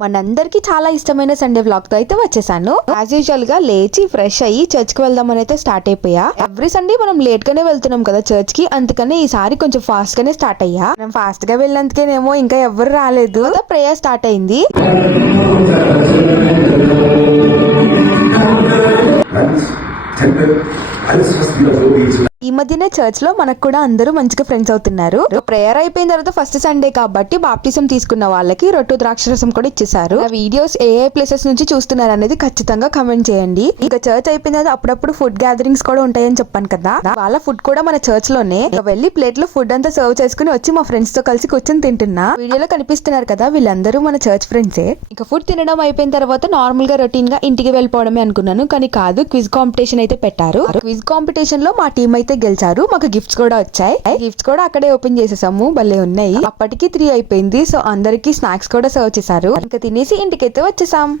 మనందరికీ చాలా ఇష్టమైన సండే వ్లాగ్తో అయితే వచ్చేసాను. యాజ్ యూజువల్గా లేచి ఫ్రెష్ అయ్యి చర్చ్కి వెళ్దామని అయితే స్టార్ట్ అయిపోయా. ఎవ్రీ సండే మనం లేట్ గానే వెళ్తున్నాం కదా చర్చ్కి అందుకని ఈసారి కొంచెం ఫాస్ట్ గానే స్టార్ట్ అయ్యా. మనం ఫాస్ట్గా వెళ్ళినందుకేనేమో ఇంకా ఎవరు రాలేదు. ప్రేయర్ స్టార్ట్ అయింది. Alles so ఈ మధ్యనే చర్చ్లో మనకు కూడా అందరూ మంచిగా ఫ్రెండ్స్ అవుతున్నారు. ప్రేయర్ అయిపోయిన తర్వాత ఫస్ట్ సండే కాబట్టి బాప్టిజం తీసుకున్న వాళ్ళకి రొట్టు ద్రాక్షరసం కూడా ఇచ్చేసారు ఆ వీడియోస్ ఏ ఏ ప్లేసెస్ నుంచి చూస్తున్నారు అనేది ఖచ్చితంగా కమెంట్ చేయండి. ఇక చర్చ్ అయిపోయిన తర్వాత అప్పుడప్పుడు ఫుడ్ గ్యాదరింగ్స్ కూడా ఉంటాయని చెప్పాను కదా. వాళ్ళ ఫుడ్ కూడా మన చర్చ్లోనే. వెళ్ళి వెళ్ళి ప్లేట్లో ఫుడ్ అంతా సర్వ్ చేసుకుని వచ్చి మా ఫ్రెండ్స్తో కలిసి కూర్చొని తింటున్నా. వీడియోలో కనిపిస్తున్నారు కదా వీళ్ళందరూ మన చర్చ్ ఫ్రెండ్సే ఇక ఫుడ్ తినడం అయిపోయిన తర్వాత నార్మల్గా రొటీన్గా ఇంటికి వెళ్ళిపోవడమే అనుకున్నాను. కానీ కాదు క్విజ్ కాంపిటీషన్ అయితే పెట్టారు. క్విజ్ కాంపిటీషన్లో మా టీం అయితే అయితే గెలిచారు మాకు గిఫ్ట్స్ కూడా వచ్చాయి. గిఫ్ట్స్ కూడా అక్కడే ఓపెన్ చేసేసాము భలే ఉన్నాయి. అప్పటికి త్రీ అయిపోయింది సో అందరికి స్నాక్స్ కూడా సర్వ్ చేశారు. ఇంకా తినేసి ఇంటికైతే వచ్చేసాం.